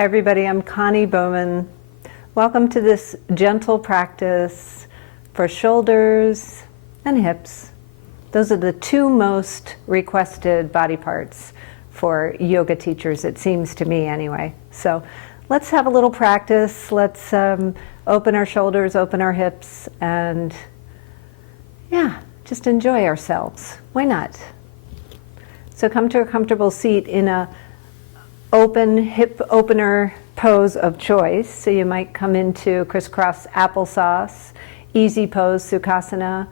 Hi everybody, I'm Connie Bowman. Welcome to this gentle practice for shoulders and hips. Those are the two most requested body parts for yoga teachers, it seems to me anyway. So let's have a little practice. Let's open our shoulders, open our hips, and just enjoy ourselves. Why not? So come to a comfortable seat in a open hip opener pose of choice. So you might come into crisscross applesauce, easy pose, Sukhasana,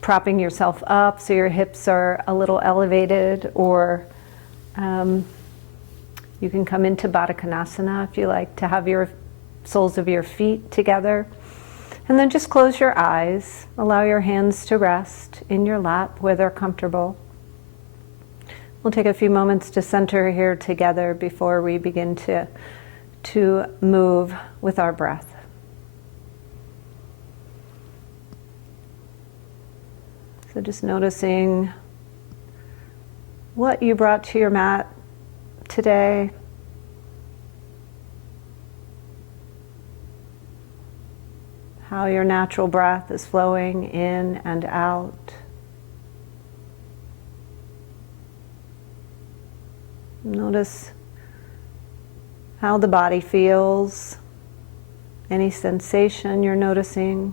propping yourself up so your hips are a little elevated, or you can come into Baddha Konasana if you like to have your soles of your feet together. And then just close your eyes. Allow your hands to rest in your lap where they're comfortable. We'll take a few moments to center here together before we begin to move with our breath. So just noticing what you brought to your mat today. How your natural breath is flowing in and out. Notice how the body feels, any sensation you're noticing.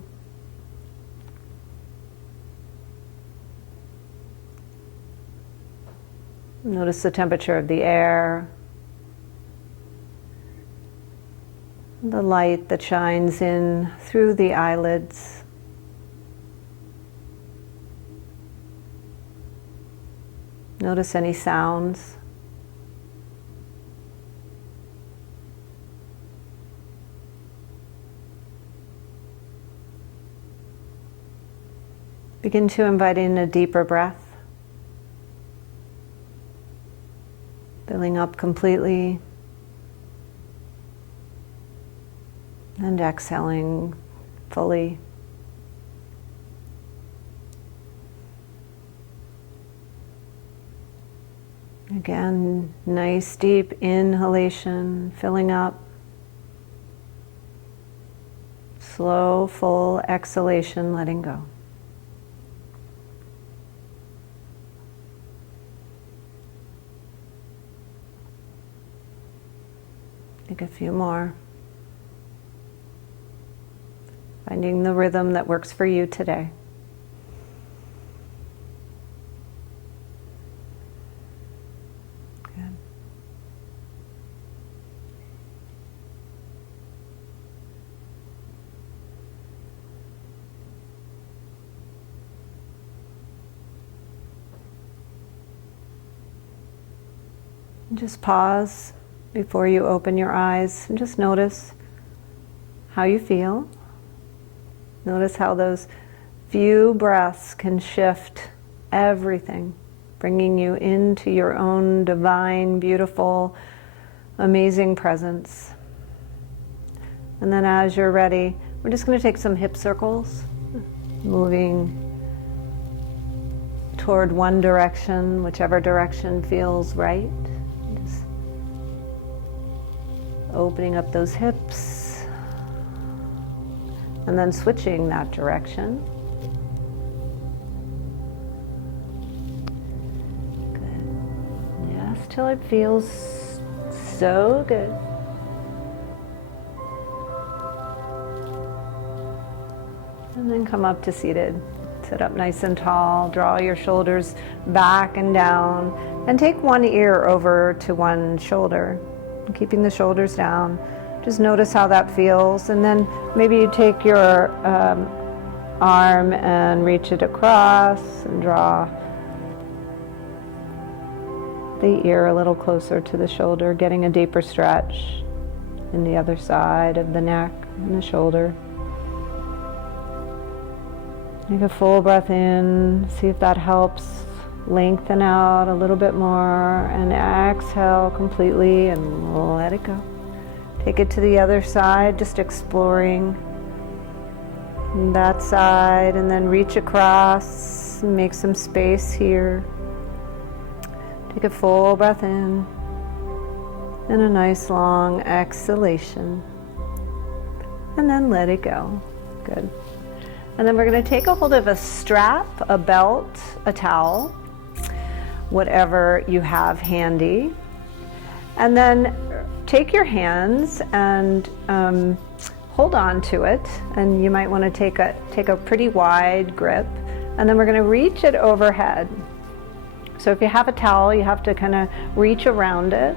Notice the temperature of the air, the light that shines in through the eyelids. Notice any sounds. Begin to invite in a deeper breath, filling up completely, and exhaling fully. Again, nice deep inhalation, filling up. Slow, full exhalation, letting go. Take a few more. Finding the rhythm that works for you today. Good. And just pause before you open your eyes and just notice how you feel. Notice how those few breaths can shift everything, bringing you into your own divine, beautiful, amazing presence. And then as you're ready, we're just going to take some hip circles, moving toward one direction, whichever direction feels right. Opening up those hips, and then switching that direction. Good. Yes, till it feels so good. And then come up to seated. Sit up nice and tall, draw your shoulders back and down, and take one ear over to one shoulder. Keeping the shoulders down. Just notice how that feels, and then maybe you take your arm and reach it across and draw the ear a little closer to the shoulder, getting a deeper stretch in the other side of the neck and the shoulder. Take a full breath in, see if that helps. Lengthen out a little bit more and exhale completely and let it go. Take it to the other side, just exploring that side, and then reach across and make some space here. Take a full breath in And a nice long exhalation. And then let it go. Good. And then we're going to take a hold of a strap, a belt, a towel, whatever you have handy. And then take your hands and hold on to it. And you might want to take a pretty wide grip. And then we're going to reach it overhead. So if you have a towel, you have to kind of reach around it.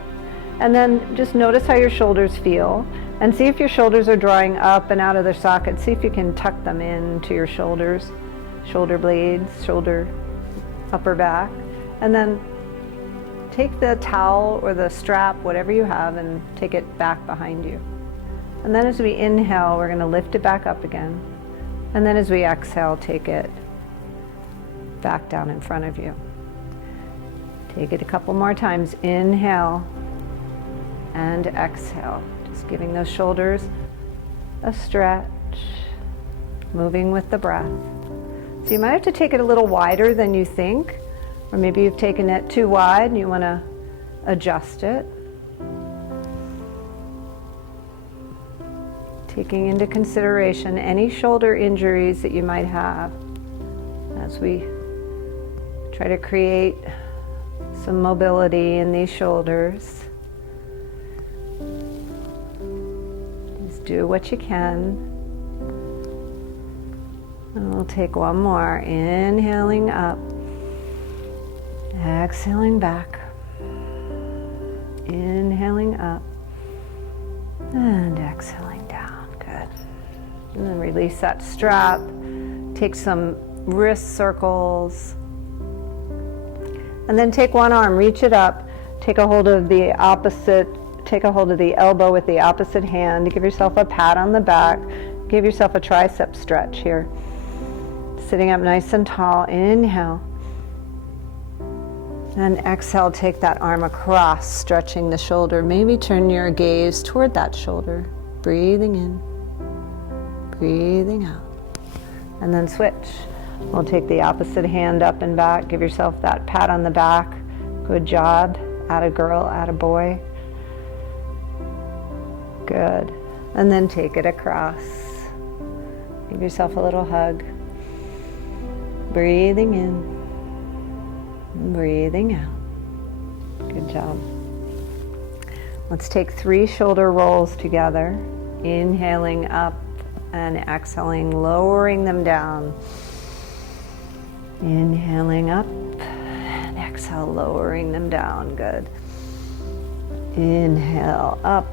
And then just notice how your shoulders feel. And see if your shoulders are drawing up and out of their sockets. See if you can tuck them into your shoulders, shoulder blades, shoulder, upper back. And then take the towel or the strap, whatever you have, and take it back behind you. And then as we inhale, we're going to lift it back up again. And then as we exhale, take it back down in front of you. Take it a couple more times. Inhale and exhale. Just giving those shoulders a stretch, moving with the breath. So you might have to take it a little wider than you think, or maybe you've taken it too wide and you want to adjust it. Taking into consideration any shoulder injuries that you might have as we try to create some mobility in these shoulders. Just do what you can. And we'll take one more. Inhaling up. Exhaling back. Inhaling up. And exhaling down. Good. And then release that strap. Take some wrist circles. And then take one arm, reach it up, take a hold of the elbow with the opposite hand. Give yourself a pat on the back. Give yourself a tricep stretch here. Sitting up nice and tall. Inhale. And exhale, take that arm across, stretching the shoulder. Maybe turn your gaze toward that shoulder. Breathing in, breathing out. And then switch. We'll take the opposite hand up and back. Give yourself that pat on the back. Good job. Atta girl, atta boy. Good. And then take it across. Give yourself a little hug. Breathing in. Breathing out. Good job. Let's take 3 shoulder rolls together. Inhaling up and exhaling, lowering them down. Inhaling up and exhale, lowering them down. Good. Inhale up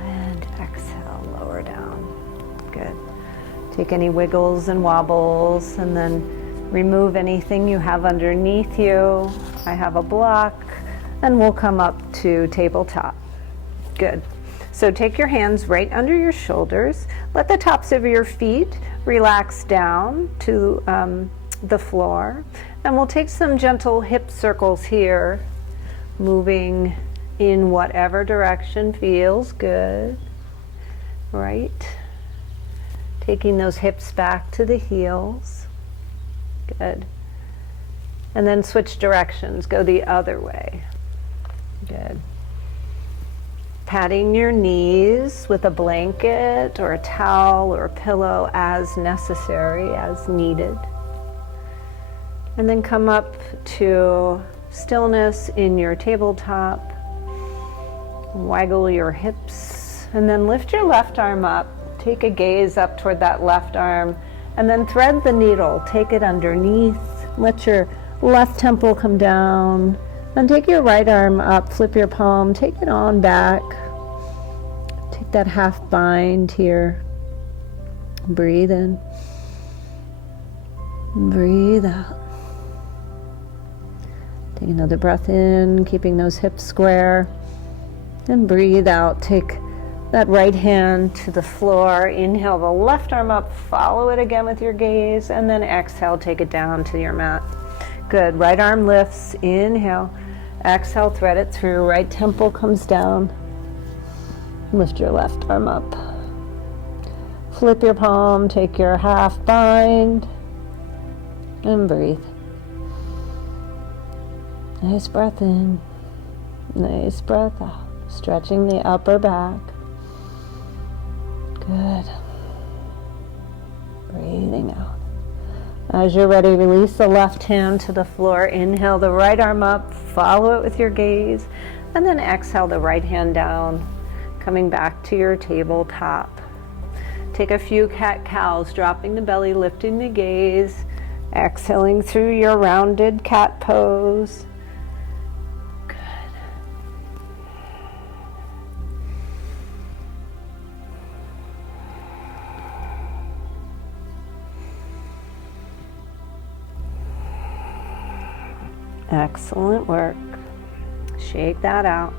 and exhale, lower down. Good. Take any wiggles and wobbles and then remove anything you have underneath you. I have a block and we'll come up to tabletop. Good. So take your hands right under your shoulders. Let the tops of your feet relax down to the floor, and we'll take some gentle hip circles here, moving in whatever direction feels good. Right? Taking those hips back to the heels. Good. And then switch directions, go the other way. Good. Patting your knees with a blanket or a towel or a pillow as necessary, as needed. And then come up to stillness in your tabletop. Waggle your hips and then lift your left arm up. Take a gaze up toward that left arm and then thread the needle. Take it underneath. Let your left temple come down. Then take your right arm up, flip your palm, take it on back. Take that half bind here. Breathe in. Breathe out. Take another breath in, keeping those hips square. And breathe out. Take that right hand to the floor. Inhale the left arm up, follow it again with your gaze, and then exhale, take it down to your mat. Good. Right arm lifts. Inhale. Exhale, thread it through. Right temple comes down. Lift your left arm up. Flip your palm, take your half bind, and breathe. Nice breath in. Nice breath out. Stretching the upper back. Good. Breathing out. As you're ready, release the left hand to the floor. Inhale the right arm up, follow it with your gaze, and then exhale the right hand down, coming back to your tabletop. Take a few cat-cows, dropping the belly, lifting the gaze, exhaling through your rounded cat pose. Good. Excellent work. Shake that out.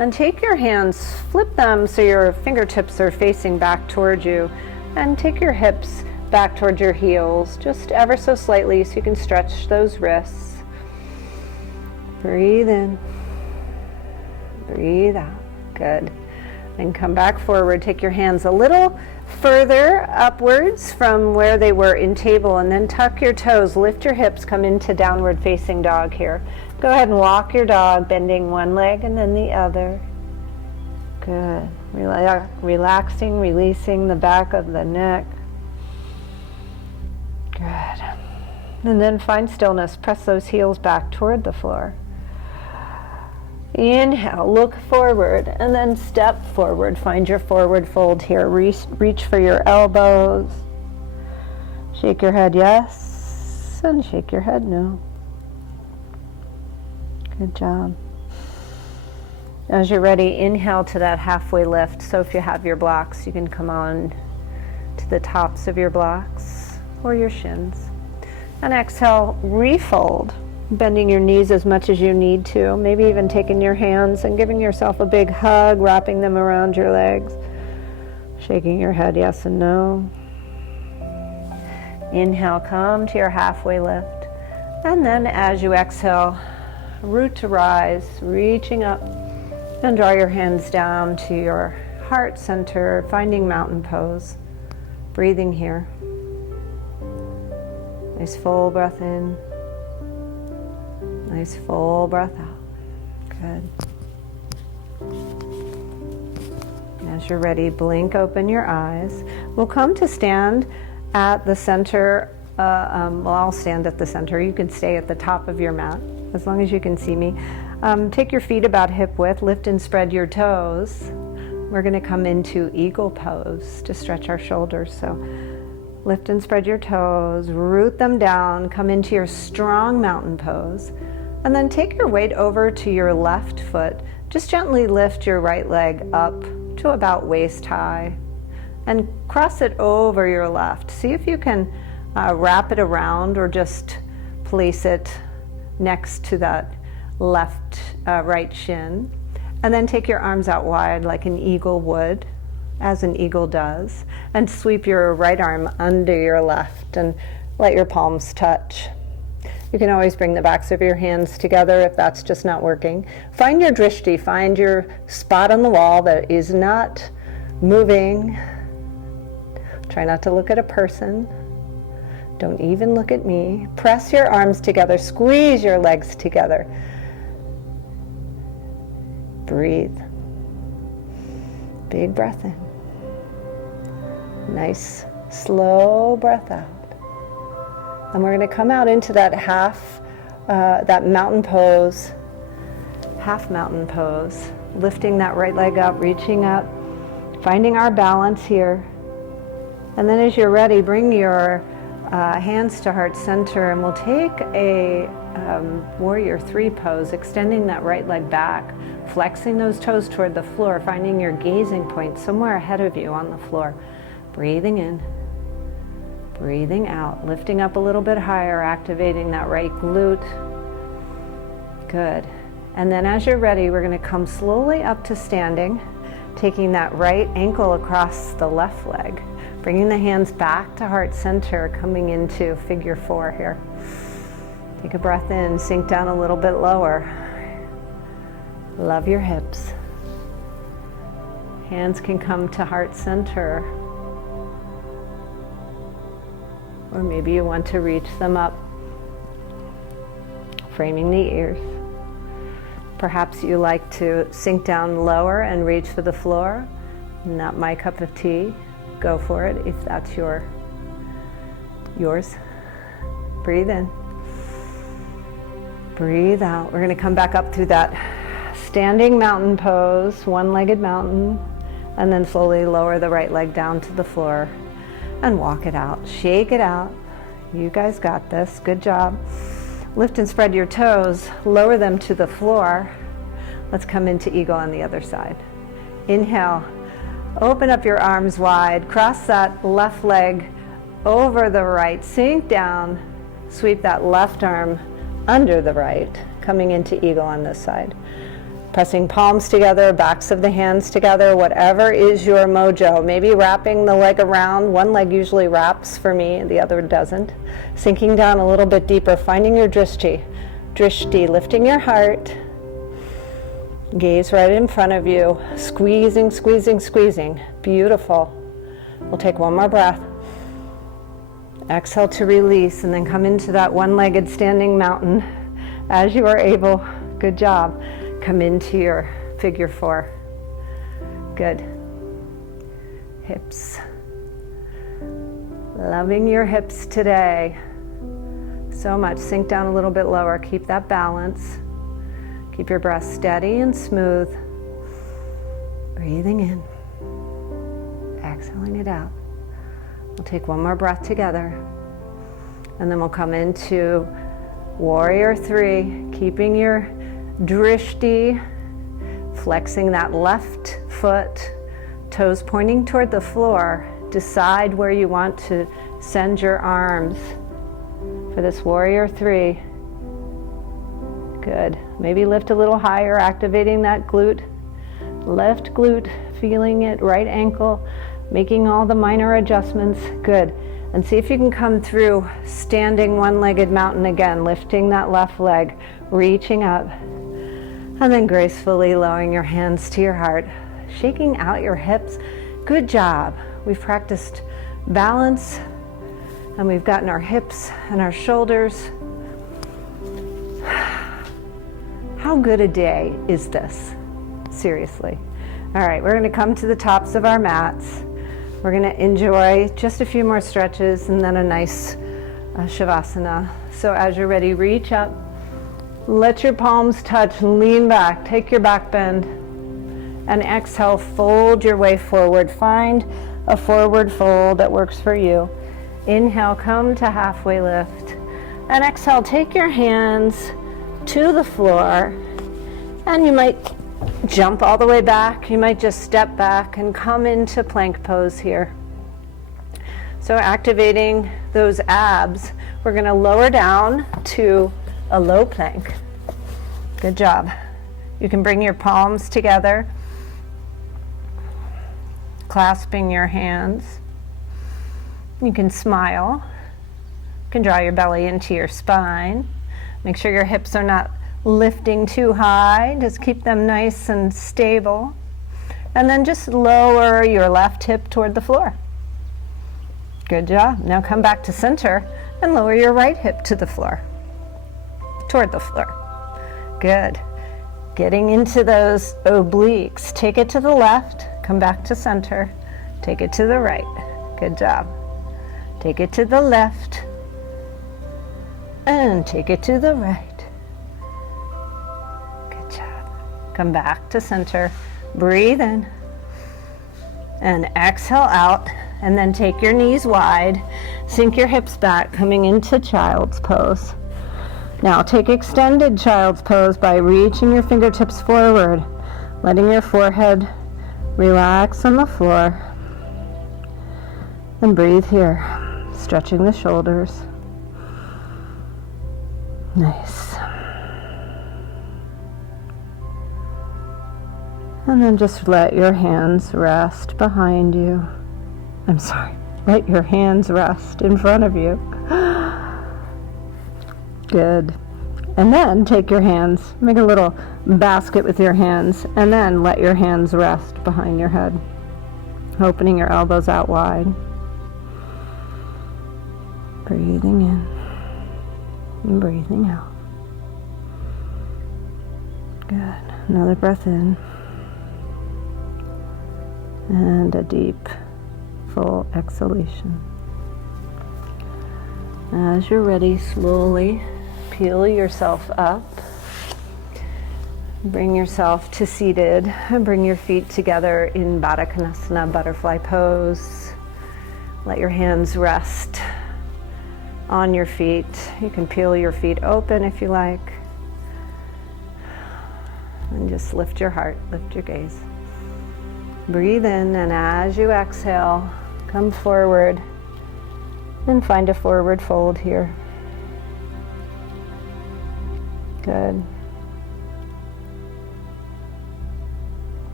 And take your hands, flip them so your fingertips are facing back towards you, and take your hips back towards your heels, just ever so slightly so you can stretch those wrists. Breathe in. Breathe out. Good. And come back forward. Take your hands a little further upwards from where they were in table, and then tuck your toes, lift your hips, come into downward facing dog here. Go ahead and walk your dog, bending one leg and then the other. Good. Relaxing, releasing the back of the neck. Good. And then find stillness. Press those heels back toward the floor. Inhale, look forward, and then step forward. Find your forward fold here. Reach for your elbows. Shake your head yes, and shake your head no. Good job. As you're ready, inhale to that halfway lift. So if you have your blocks, you can come on to the tops of your blocks or your shins. And exhale, refold, bending your knees as much as you need to, maybe even taking your hands and giving yourself a big hug, wrapping them around your legs, shaking your head yes and no. Inhale, come to your halfway lift. And then as you exhale, root to rise, reaching up, and draw your hands down to your heart center, finding mountain pose. Breathing here. Nice full breath in. Nice full breath out. Good. As you're ready, blink open your eyes. We'll come to stand at the center. Well, I'll stand at the center. You can stay at the top of your mat as long as you can see me. Take your feet about hip width, lift and spread your toes. We're going to come into eagle pose to stretch our shoulders. So lift and spread your toes, root them down, come into your strong mountain pose, and then take your weight over to your left foot. Just gently lift your right leg up to about waist high and cross it over your left. See if you can wrap it around or just place it next to that left right shin, and then take your arms out wide like an eagle would, as an eagle does, and sweep your right arm under your left and let your palms touch. You can always bring the backs of your hands together if that's just not working. Find your drishti, find your spot on the wall that is not moving. Try not to look at a person. Don't even look at me. Press your arms together, squeeze your legs together. Breathe. Big breath in. Nice, slow breath out. And we're going to come out into that that mountain pose, half mountain pose, lifting that right leg up, reaching up, finding our balance here. And then as you're ready, bring your hands to heart center, and we'll take a warrior three pose, extending that right leg back, flexing those toes toward the floor, finding your gazing point somewhere ahead of you on the floor. Breathing in, breathing out, lifting up a little bit higher, activating that right glute. Good. And then as you're ready, we're going to come slowly up to standing, taking that right ankle across the left leg, bringing the hands back to heart center, coming into figure four here. Take a breath in, sink down a little bit lower. Love your hips. Hands can come to heart center, or maybe you want to reach them up, framing the ears. Perhaps you like to sink down lower and reach for the floor. Not my cup of tea. Go for it if that's yours. Breathe in. Breathe out. We're going to come back up through that standing mountain pose, one-legged mountain, and then slowly lower the right leg down to the floor and walk it out. Shake it out. You guys got this. Good job. Lift and spread your toes. Lower them to the floor. Let's come into eagle on the other side. Inhale. Open up your arms wide. Cross that left leg over the right. Sink down. Sweep that left arm under the right. Coming into eagle on this side. Pressing palms together, backs of the hands together, whatever is your mojo. Maybe wrapping the leg around. One leg usually wraps for me, the other doesn't. Sinking down a little bit deeper, finding your drishti. Drishti, lifting your heart. Gaze right in front of you. Squeezing, squeezing, squeezing. Beautiful. We'll take one more breath. Exhale to release, and then come into that one-legged standing mountain as you are able. Good job. Come into your figure four. Good. Hips. Loving your hips today. So much. Sink down a little bit lower. Keep that balance. Keep your breath steady and smooth. Breathing in. Exhaling it out. We'll take one more breath together. And then we'll come into warrior three. Keeping your drishti, flexing that left foot, toes pointing toward the floor. Decide where you want to send your arms for this warrior three. Good. Maybe lift a little higher, activating that glute. Left glute, feeling it, right ankle, making all the minor adjustments. Good. And see if you can come through standing one-legged mountain again, lifting that left leg, reaching up. And then gracefully lowering your hands to your heart, shaking out your hips. Good job. We've practiced balance, and we've gotten our hips and our shoulders. How good a day is this? Seriously. All right, we're going to come to the tops of our mats. We're going to enjoy just a few more stretches and then a nice Savasana. So as you're ready, reach up. Let your palms touch, lean back, take your back bend, and exhale, fold your way forward. Find a forward fold that works for you. Inhale, come to halfway lift, and exhale, take your hands to the floor, and you might jump all the way back. You might just step back and come into plank pose here. So activating those abs, we're going to lower down to a low plank. Good job. You can bring your palms together, clasping your hands. You can smile. You can draw your belly into your spine. Make sure your hips are not lifting too high. Just keep them nice and stable. And then just lower your left hip toward the floor. Good job. Now come back to center and lower your right hip to the floor. Toward the floor. Good. Getting into those obliques. Take it to the left, come back to center. Take it to the right. Good job. Take it to the left and take it to the right. Good job. Come back to center. Breathe in and exhale out, and then take your knees wide. Sink your hips back, coming into child's pose. Now take extended child's pose by reaching your fingertips forward, letting your forehead relax on the floor. And breathe here, stretching the shoulders. Nice. And then just let your hands rest behind you. I'm sorry, let your hands rest in front of you. Good. And then take your hands, make a little basket with your hands, and then let your hands rest behind your head, opening your elbows out wide. Breathing in and breathing out. Good. Another breath in. And a deep, full exhalation. As you're ready, slowly peel yourself up. Bring yourself to seated and bring your feet together in Baddha Konasana, butterfly pose. Let your hands rest on your feet. You can peel your feet open if you like. And just lift your heart, lift your gaze. Breathe in, and as you exhale, come forward and find a forward fold here. Good.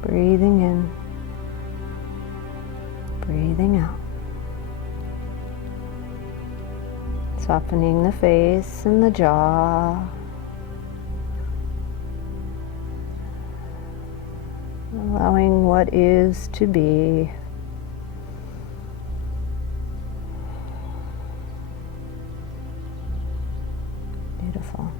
Breathing in, breathing out. Softening the face and the jaw. Allowing what is to be. Beautiful.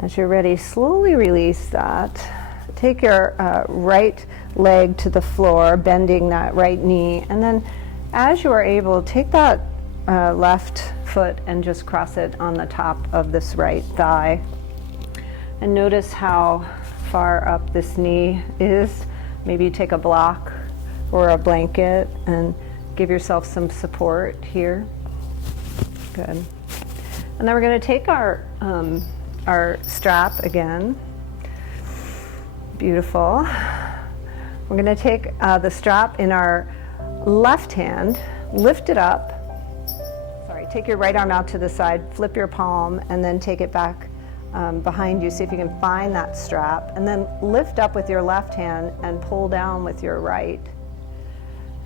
As you're ready, slowly release that. Take your right leg to the floor, bending that right knee, and then as you are able, take that left foot and just cross it on the top of this right thigh. And notice how far up this knee is. Maybe you take a block or a blanket and give yourself some support here. Good. And then we're going to take our strap again. Beautiful. We're going to take the strap in our left hand, lift it up. Sorry, take your right arm out to the side, flip your palm, and then take it back behind you. See if you can find that strap, and then lift up with your left hand and pull down with your right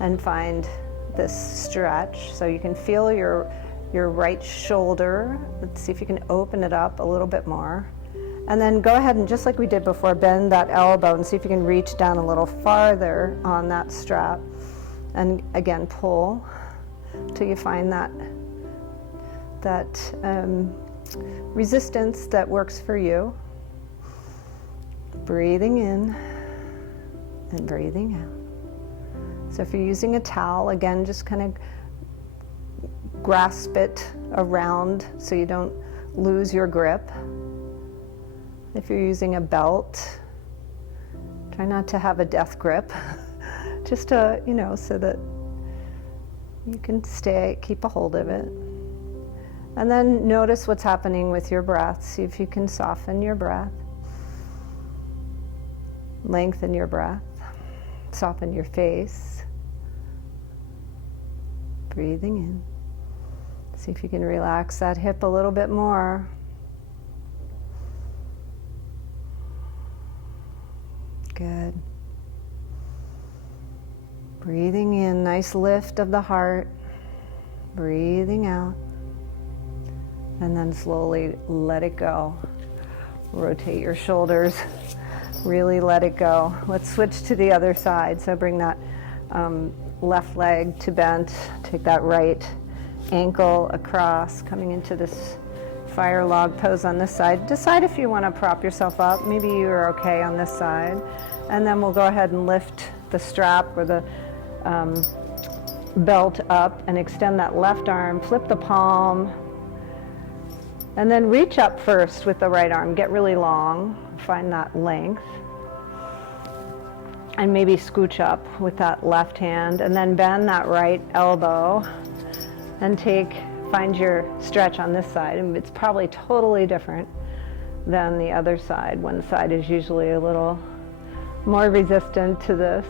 and find this stretch. So you can feel your right shoulder. Let's see if you can open it up a little bit more. And then go ahead and, just like we did before, bend that elbow and see if you can reach down a little farther on that strap. And again, pull till you find that resistance that works for you. Breathing in and breathing out. So if you're using a towel, again, just kind of grasp it around so you don't lose your grip. If you're using a belt, try not to have a death grip, just to, so that you can keep a hold of it. And then notice what's happening with your breath. See if you can soften your breath. Lengthen your breath. Soften your face. Breathing in. See if you can relax that hip a little bit more. Good. Breathing in, nice lift of the heart. Breathing out. And then slowly let it go. Rotate your shoulders. Really let it go. Let's switch to the other side. So bring that left leg to bent. Take that right ankle across, coming into this fire log pose on this side. Decide if you want to prop yourself up. Maybe you're okay on this side. And then we'll go ahead and lift the strap or the belt up and extend that left arm. Flip the palm. And then reach up first with the right arm. Get really long. Find that length. And maybe scooch up with that left hand. And then bend that right elbow. And find your stretch on this side. And it's probably totally different than the other side. One side is usually a little more resistant to this.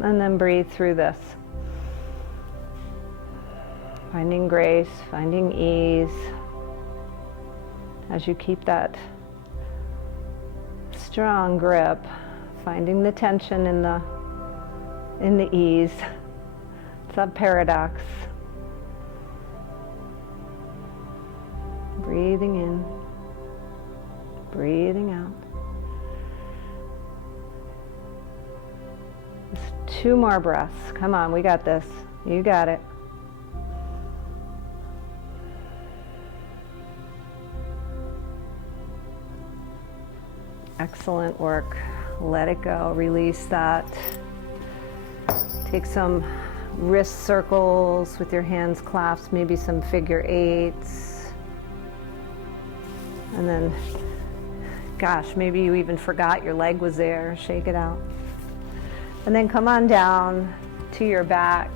And then breathe through this. Finding grace, finding ease. As you keep that strong grip, finding the tension in the ease. It's a paradox. Breathing in, breathing out. Just 2 more breaths. Come on, we got this. You got it. Excellent work. Let it go, release that. Take some wrist circles with your hands clasped, maybe some figure eights. And then, gosh, maybe you even forgot your leg was there. Shake it out. And then come on down to your back.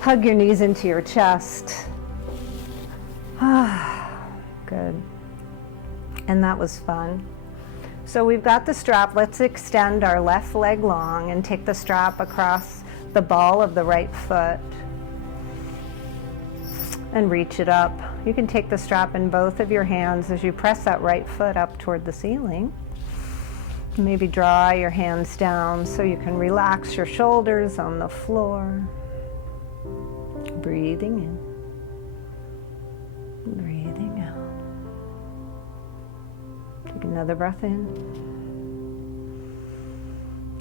Hug your knees into your chest. Good. And that was fun. So we've got the strap. Let's extend our left leg long and take the strap across the ball of the right foot and reach it up. You can take the strap in both of your hands as you press that right foot up toward the ceiling. Maybe draw your hands down so you can relax your shoulders on the floor. Breathing in, breathing out. Take another breath in,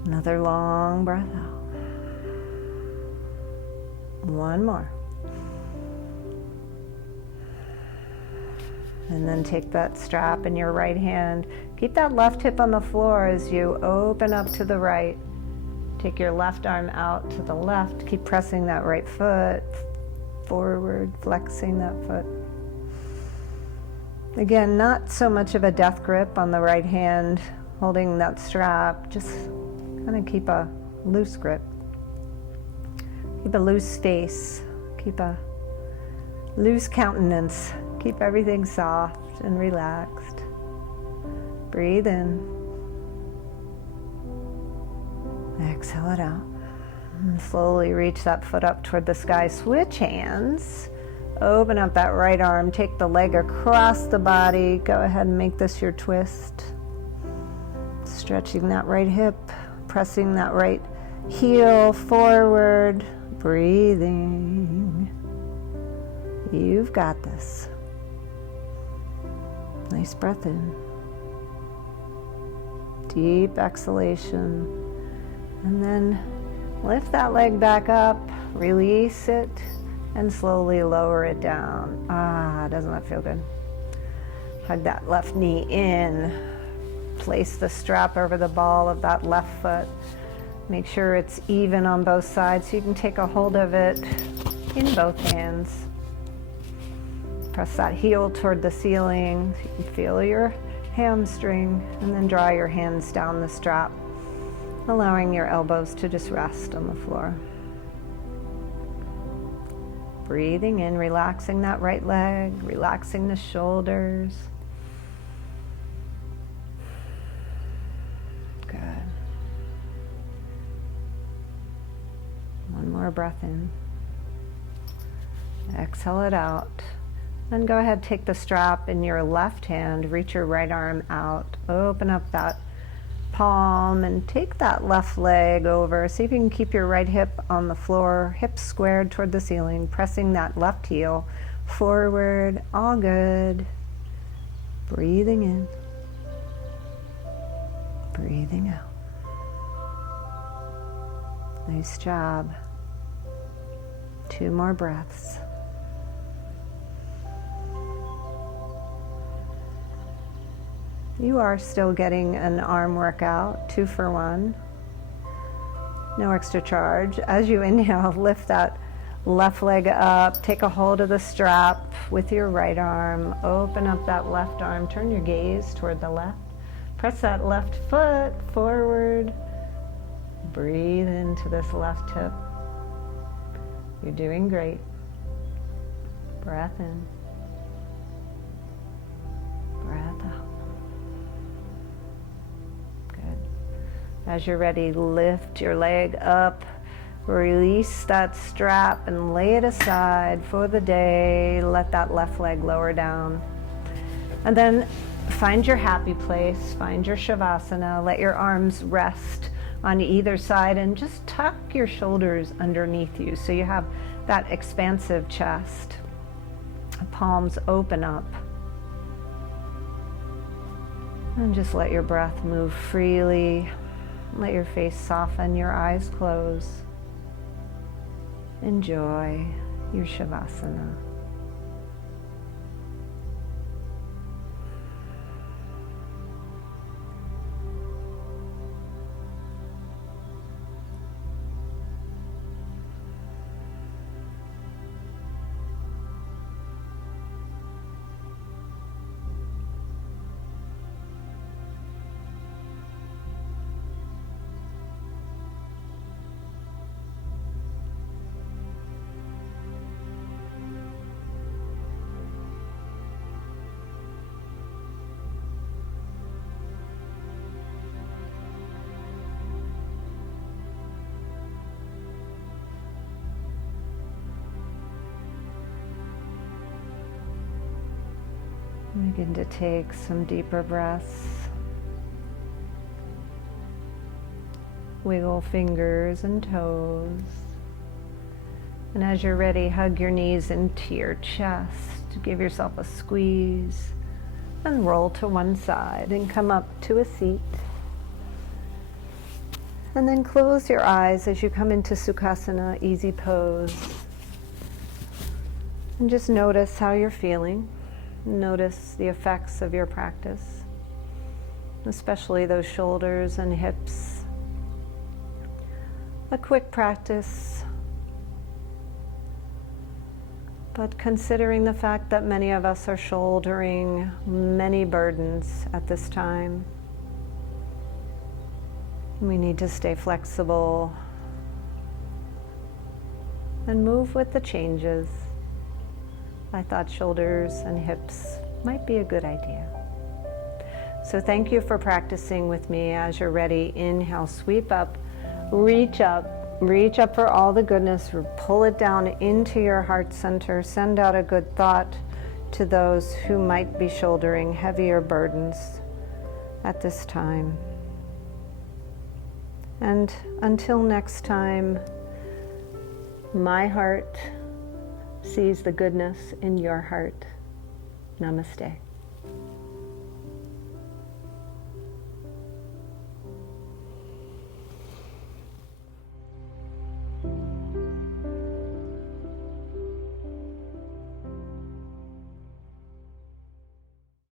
another long breath out. One more. And then take that strap in your right hand. Keep that left hip on the floor as you open up to the right. Take your left arm out to the left. Keep pressing that right foot forward, flexing that foot. Again, not so much of a death grip on the right hand, holding that strap. Just kind of keep a loose grip. Keep a loose face. Keep a loose countenance. Keep everything soft and relaxed. Breathe in. Exhale it out. And slowly reach that foot up toward the sky. Switch hands. Open up that right arm. Take the leg across the body. Go ahead and make this your twist. Stretching that right hip. Pressing that right heel forward. Breathing. You've got this. Nice breath in. Deep exhalation. And then lift that leg back up, release it, and slowly lower it down. Doesn't that feel good? Hug that left knee in. Place the strap over the ball of that left foot. Make sure it's even on both sides so you can take a hold of it in both hands. Press that heel toward the ceiling so you can feel your hamstring, and then draw your hands down the strap, allowing your elbows to just rest on the floor. Breathing in, relaxing that right leg, relaxing the shoulders. Good. One more breath in. Exhale it out. Then go ahead, take the strap in your left hand, reach your right arm out, open up that palm and take that left leg over. See if you can keep your right hip on the floor, hips squared toward the ceiling, pressing that left heel forward. All good. Breathing in, breathing out. Nice job. 2 more breaths. You are still getting an arm workout, 2 for 1. No extra charge. As you inhale, lift that left leg up, take a hold of the strap with your right arm, open up that left arm, turn your gaze toward the left, press that left foot forward, breathe into this left hip. You're doing great. Breath in, breath out. As you're ready, lift your leg up, release that strap and lay it aside for the day. Let that left leg lower down. And then find your happy place, find your Savasana, let your arms rest on either side and just tuck your shoulders underneath you so you have that expansive chest. Palms open up. And just let your breath move freely. Let your face soften, your eyes close. Enjoy your Savasana. Begin to take some deeper breaths. Wiggle fingers and toes. And as you're ready, hug your knees into your chest. Give yourself a squeeze. And roll to one side and come up to a seat. And then close your eyes as you come into Sukhasana, easy pose. And just notice how you're feeling. Notice the effects of your practice, especially those shoulders and hips. A quick practice, but considering the fact that many of us are shouldering many burdens at this time, we need to stay flexible and move with the changes. I thought shoulders and hips might be a good idea. So thank you for practicing with me. As you're ready, inhale, sweep up, reach up for all the goodness, pull it down into your heart center, send out a good thought to those who might be shouldering heavier burdens at this time. And until next time, my heart sees the goodness in your heart. Namaste.